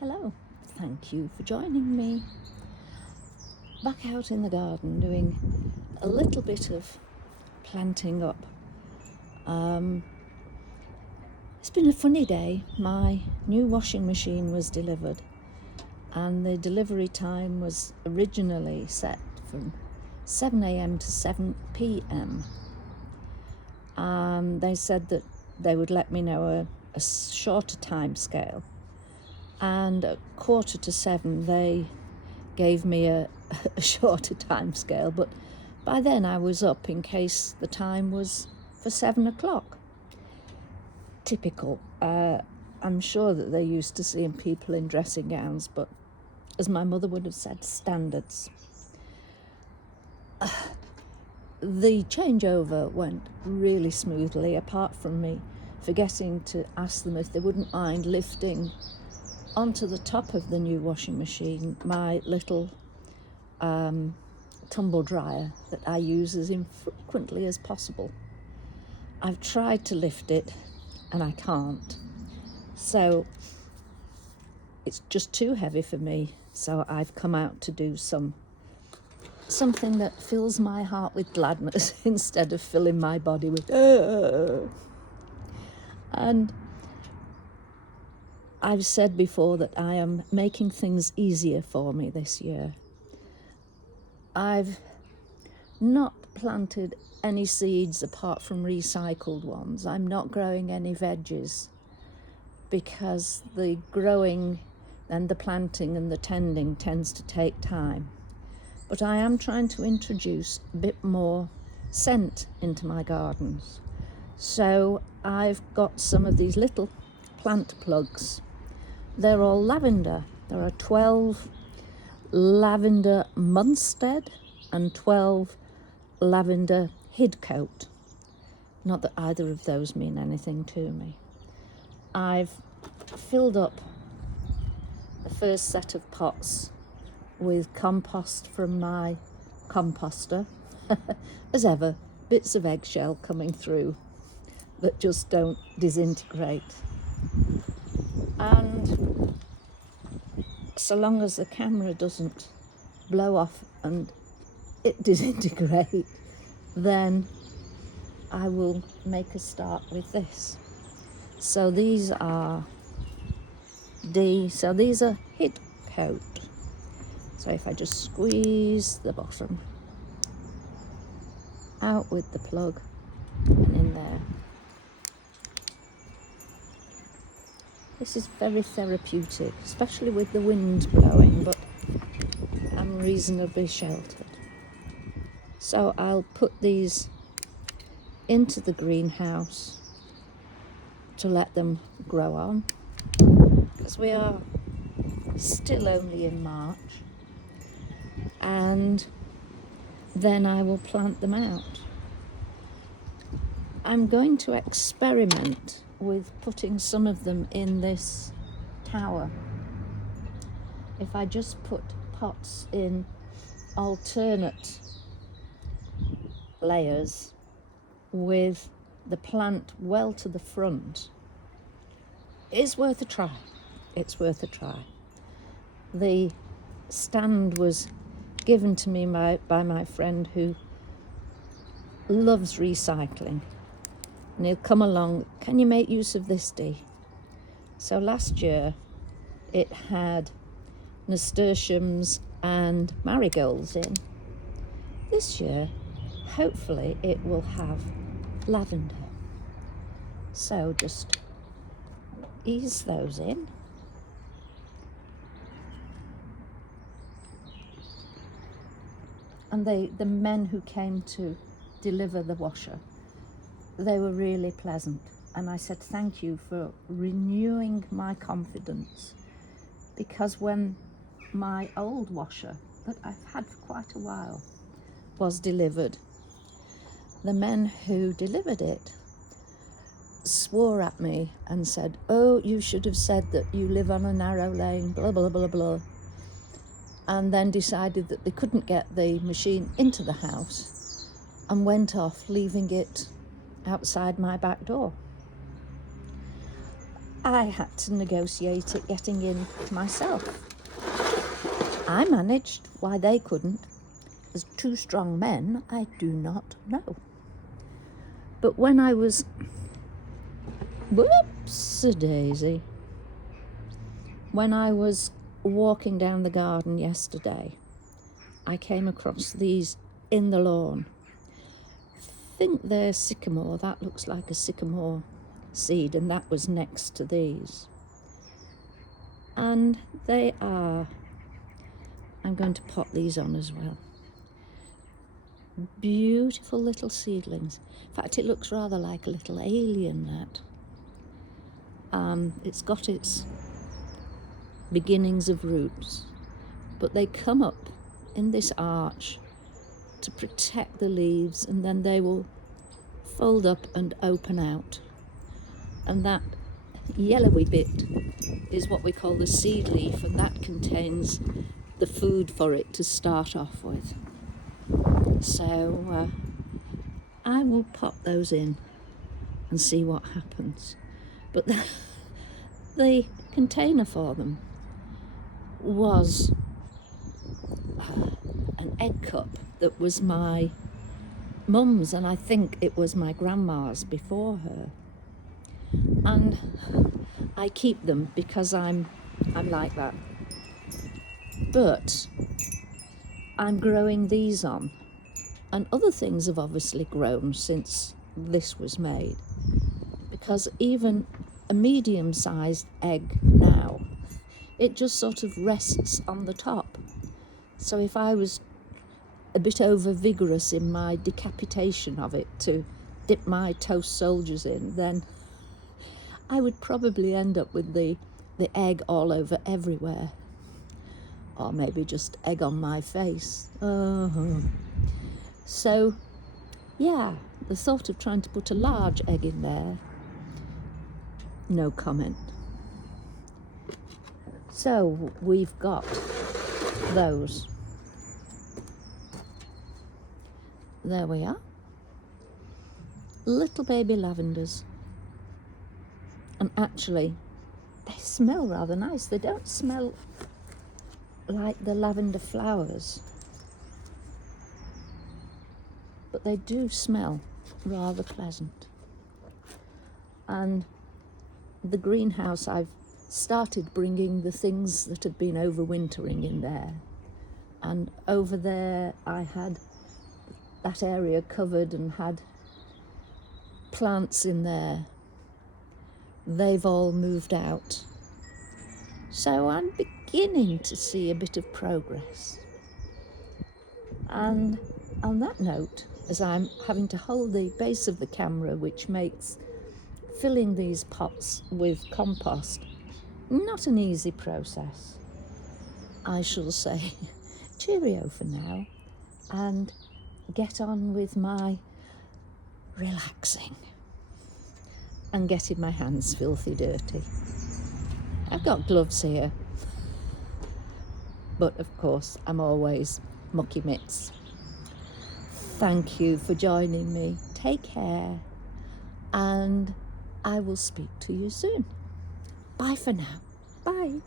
Hello, thank you for joining me. Back out in the garden doing a little bit of planting up. It's been a funny day. My new washing machine was delivered and the delivery time was originally set from 7 a.m. to 7 p.m. They said that they would let me know a shorter time scale, and at 6:45 they gave me a shorter time scale, but by then I was up in case the time was for 7 o'clock. Typical. I'm sure that they're used to seeing people in dressing gowns, but as my mother would have said, standards. The changeover went really smoothly, apart from me forgetting to ask them if they wouldn't mind lifting onto the top of the new washing machine my little tumble dryer that I use as infrequently as possible. I've tried to lift it and I can't, so it's just too heavy for me. So I've come out to do something that fills my heart with gladness instead of filling my body with and I've said before that I am making things easier for me this year. I've not planted any seeds apart from recycled ones. I'm not growing any veggies because the growing and the planting and the tending tends to take time. But I am trying to introduce a bit more scent into my gardens. So I've got some of these little plant plugs. They're all lavender. There are 12 lavender Munstead and 12 lavender Hidcote. Not that either of those mean anything to me. I've filled up the first set of pots with compost from my composter. As ever, bits of eggshell coming through that just don't disintegrate. And so long as the camera doesn't blow off and it disintegrate, then I will make a start with this. So these are Hidcote. So if I just squeeze the bottom out with the plug and in there. This is very therapeutic, especially with the wind blowing, but I'm reasonably sheltered. So I'll put these into the greenhouse to let them grow on, because we are still only in March, and then I will plant them out. I'm going to experiment with putting some of them in this tower. If I just put pots in alternate layers with the plant well to the front, it's worth a try. It's worth a try. The stand was given to me by my friend who loves recycling, and he'll come along, can you make use of this, Dee? So last year it had nasturtiums and marigolds in. This year, hopefully it will have lavender. So just ease those in. And the men who came to deliver the washer, they were really pleasant. And I said, thank you for renewing my confidence, because when my old washer that I've had for quite a while was delivered, the men who delivered it swore at me and said, oh, you should have said that you live on a narrow lane, blah, blah, blah, blah. And then decided that they couldn't get the machine into the house and went off, leaving it outside my back door. I had to negotiate it getting in myself. I managed, why they couldn't. As two strong men, I do not know. But when I was, whoops-a-daisy, when I was walking down the garden yesterday, I came across these in the lawn. I think they're sycamore. That looks like a sycamore seed, and that was next to these. And they are, I'm going to pot these on as well. Beautiful little seedlings. In fact, it looks rather like a little alien, that. It's got its beginnings of roots, but they come up in this arch to protect the leaves, and then they will fold up and open out. And that yellowy bit is what we call the seed leaf, and that contains the food for it to start off with. So I will pop those in and see what happens. But the container for them was an egg cup that was my mum's, and I think it was my grandma's before her. And I keep them because I'm like that. But I'm growing these on, and other things have obviously grown since this was made, because even a medium-sized egg now, it just sort of rests on the top. So if I was a bit over vigorous in my decapitation of it to dip my toast soldiers in, then I would probably end up with the egg all over everywhere, or maybe just egg on my face. So yeah, the thought of trying to put a large egg in there, no comment. So we've got those. There we are. Little baby lavenders. And actually, they smell rather nice. They don't smell like the lavender flowers, but they do smell rather pleasant. And the greenhouse, I've started bringing the things that have been overwintering in there. And over there, I had that area covered and had plants in there. They've all moved out. So I'm beginning to see a bit of progress. And on that note, as I'm having to hold the base of the camera, which makes filling these pots with compost not an easy process, I shall say cheerio for now and get on with my relaxing and getting my hands filthy dirty. I've got gloves here, but of course I'm always mucky mitts. Thank you for joining me. Take care, and I will speak to you soon. Bye for now. Bye.